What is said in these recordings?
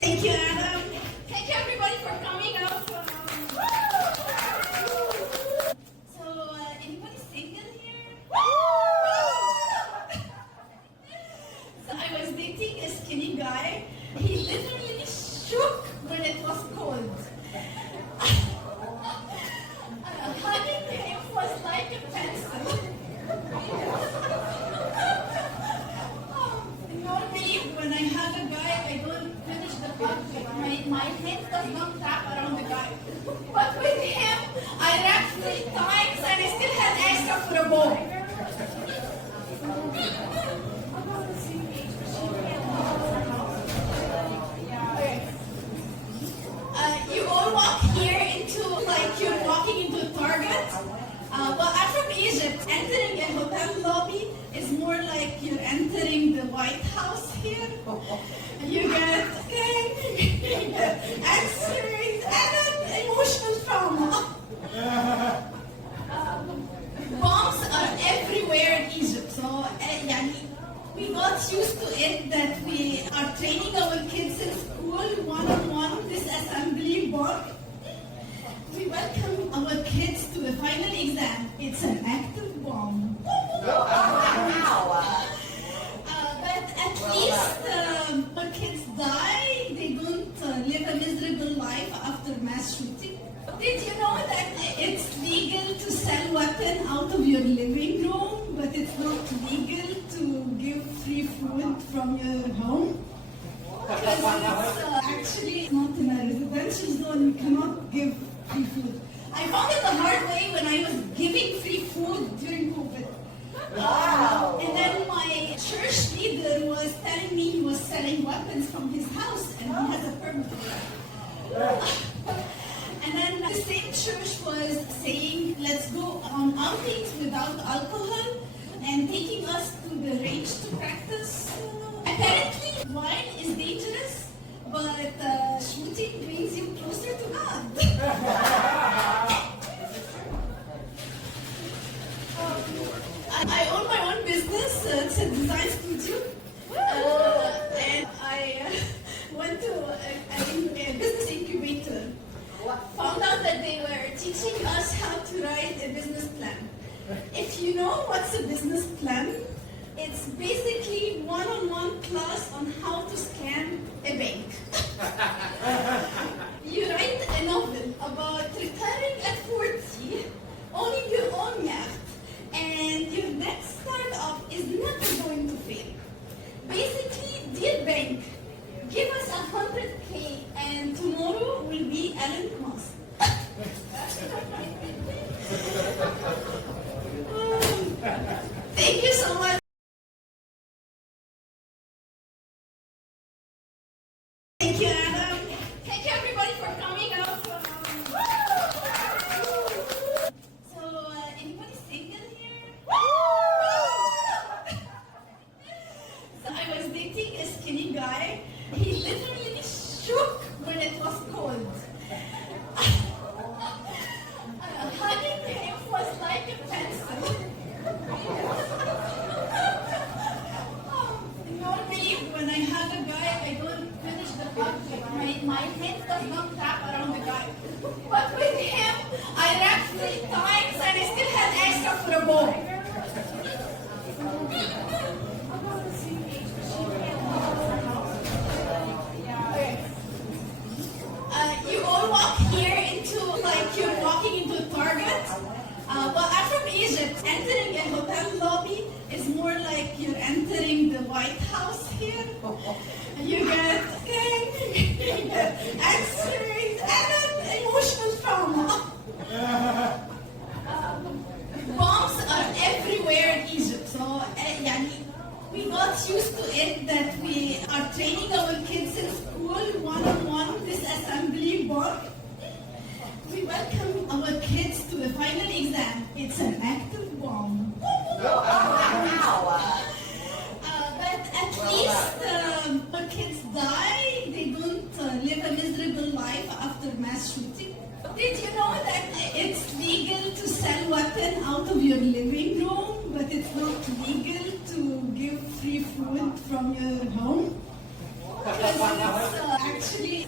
Thank you, Adam. Thank you, everybody, for coming out. So, anybody single here? So, I was dating a skinny guy. He literally shook when it was cold. Hugging him was like a pencil. Normally, when I hug a guy, I don't finish the hug. My hand does not tap around the guy. But with him, I wrapped 3 times and I still had extra for a bow. You all walk here into like you're walking into Target. Well, I'm from Egypt. Entering a hotel lobby is more like you're entering the White House here. You get answers and emotional trauma. Bombs are everywhere in Egypt. So, we got used to it that we are training our kids in school one-on-one disassembly bomb. We welcome our kids to the final exam. It's an active bomb. But at least when kids die, they don't live a miserable life after mass shooting. Did you know that it's legal to sell weapons out of your living room, but it's not legal to give free food from your home? Because it's actually not in a residential zone, you cannot give free food. I found it the hard way when I was giving free food during COVID. Wow. And then my church leader was telling me he was selling weapons from his house and he has a permit for that. And then the same church was saying, let's go on outings without alcohol and taking us to the range to practice. Apparently, wine is dangerous, but shooting brings you closer to God. I own my own business. It's a design studio. And I went to a business incubator. Found out that they were teaching us how to write a business plan. If you know what's a business plan, it's basically one-on-one class on how to scam a bank. You write a novel about retiring at 40, owning your own yacht, and your next startup is never going to fail. Basically, dear bank, give us 100K and tomorrow will be Elon Musk. Thank you so much. Thank you, Adam. Thank you, everybody, for coming out. So, anybody single here? So, I was dating a skinny guy. He literally shook when it was cold. Hugging him was like a pencil. Normally, when I hug a guy, I don't finish the hug. My hand does not tap around the guy. But with him, I wrapped 3 times and I still had extra for a bow. You all walk here into like you're walking into Target. Well, I'm from Egypt. Entering a hotel lobby is more like you're entering the White House here. You get answers and emotional trauma. Bombs are everywhere in Egypt. So, we got used to it that we are training our kids in school one-on-one disassembly bomb. We welcome our kids to the final exam. It's an active bomb. But at least when kids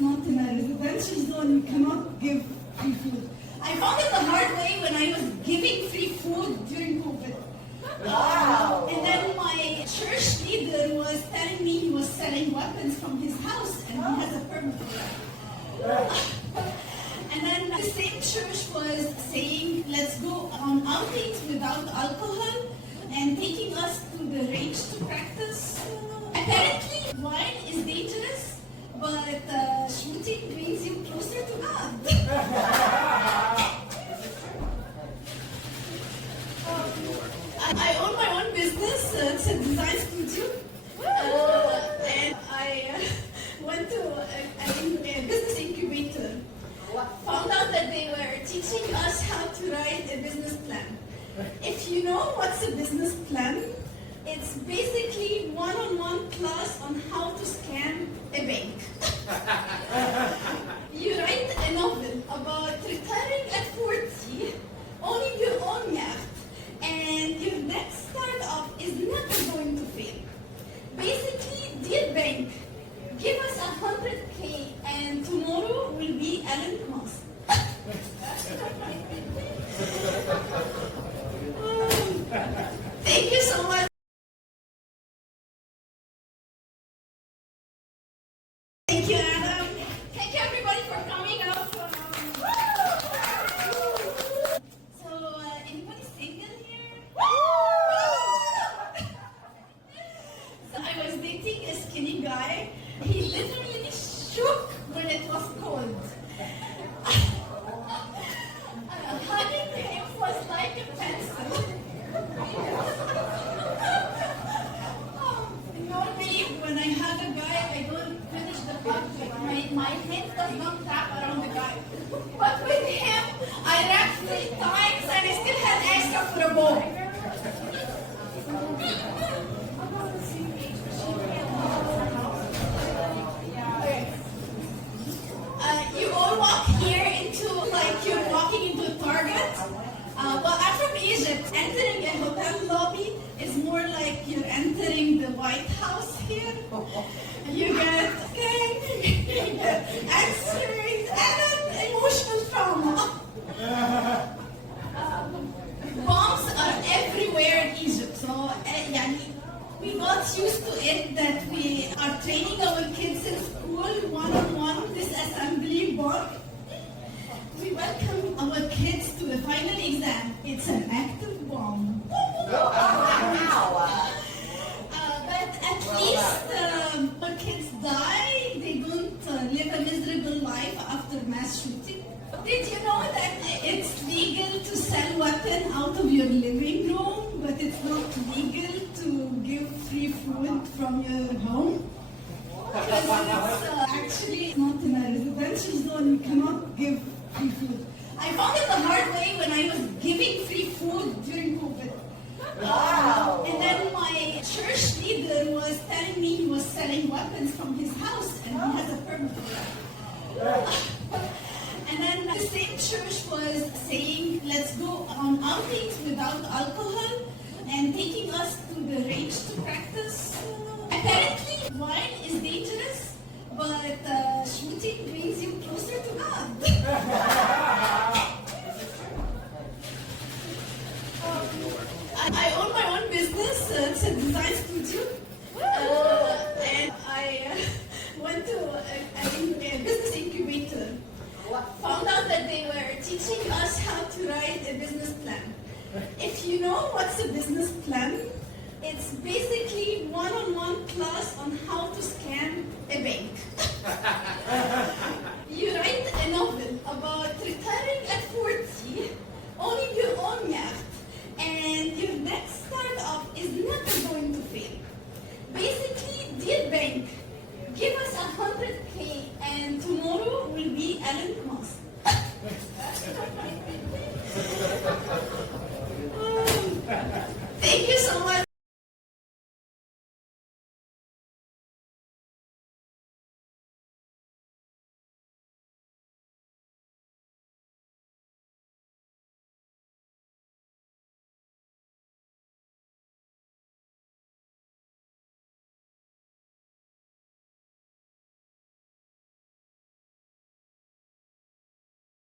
not in a residential zone, you cannot give free food. I found it the hard way when I was giving free food during COVID. Wow. And then my church leader was telling me he was selling weapons from his house and he has a permit for that. And then the same church was saying, let's go on outings without alcohol and taking us to the range to practice. Apparently, wine is dangerous, but shooting brings you closer to God. I own my own business. It's a design studio. And I went to a business incubator. Found out that they were teaching us how to write a business plan. If you know what's a business plan, it's basically one-on-one class on how to scam a bank. You write a novel about retiring at 40, owning your own yacht, and your next startup is never going to fail. Basically, dear bank, give us 100K and tomorrow will be Elon Musk. Thank you so much. Thank you, Adam. Thank you, everybody, for coming out. So, anybody single here? So, I was dating a skinny guy. He literally shook when it was cold. Hugging him was like a pencil. Normally, when I hug a guy, I don't finish the hug. My hand does not tap around the guy. But with him, I wrapped 3 times and I still had extra for a bow. You all walk here into like you're walking into a Target. Well, I'm from Egypt. Entering a hotel lobby is more like you're entering the White House here. You get X-rays and emotional trauma. Bombs are everywhere in Egypt. So, we got used to it that we are training our kids in school one-on-one disassembly bomb. We welcome our kids to the final exam. It's an active bomb. But at least when kids die, they don't live a miserable life after mass shooting. Did you know that it's legal to sell weapons out of your living room, but it's not legal to give free food from your home? Because it's actually not in a residential zone, you cannot give free food. I found it the hard way when I was giving free food during COVID. Wow. And then my church leader was telling me he was selling weapons from his house and he has a permit for that. And then the same church was saying, let's go on outings without alcohol and taking us to the range to practice. Apparently, wine is dangerous, but shooting brings you closer to God. I own my own business. It's a design studio. And I went to a business incubator. Found out that they were teaching us how to write a business plan. If you know what's a business plan, it's basically one-on-one class on how to scam a bank. You write a novel about retiring at 40, owning your own yacht, and your next startup is never going to fail. Basically, dear bank, give us 100K and tomorrow will be Elon Musk.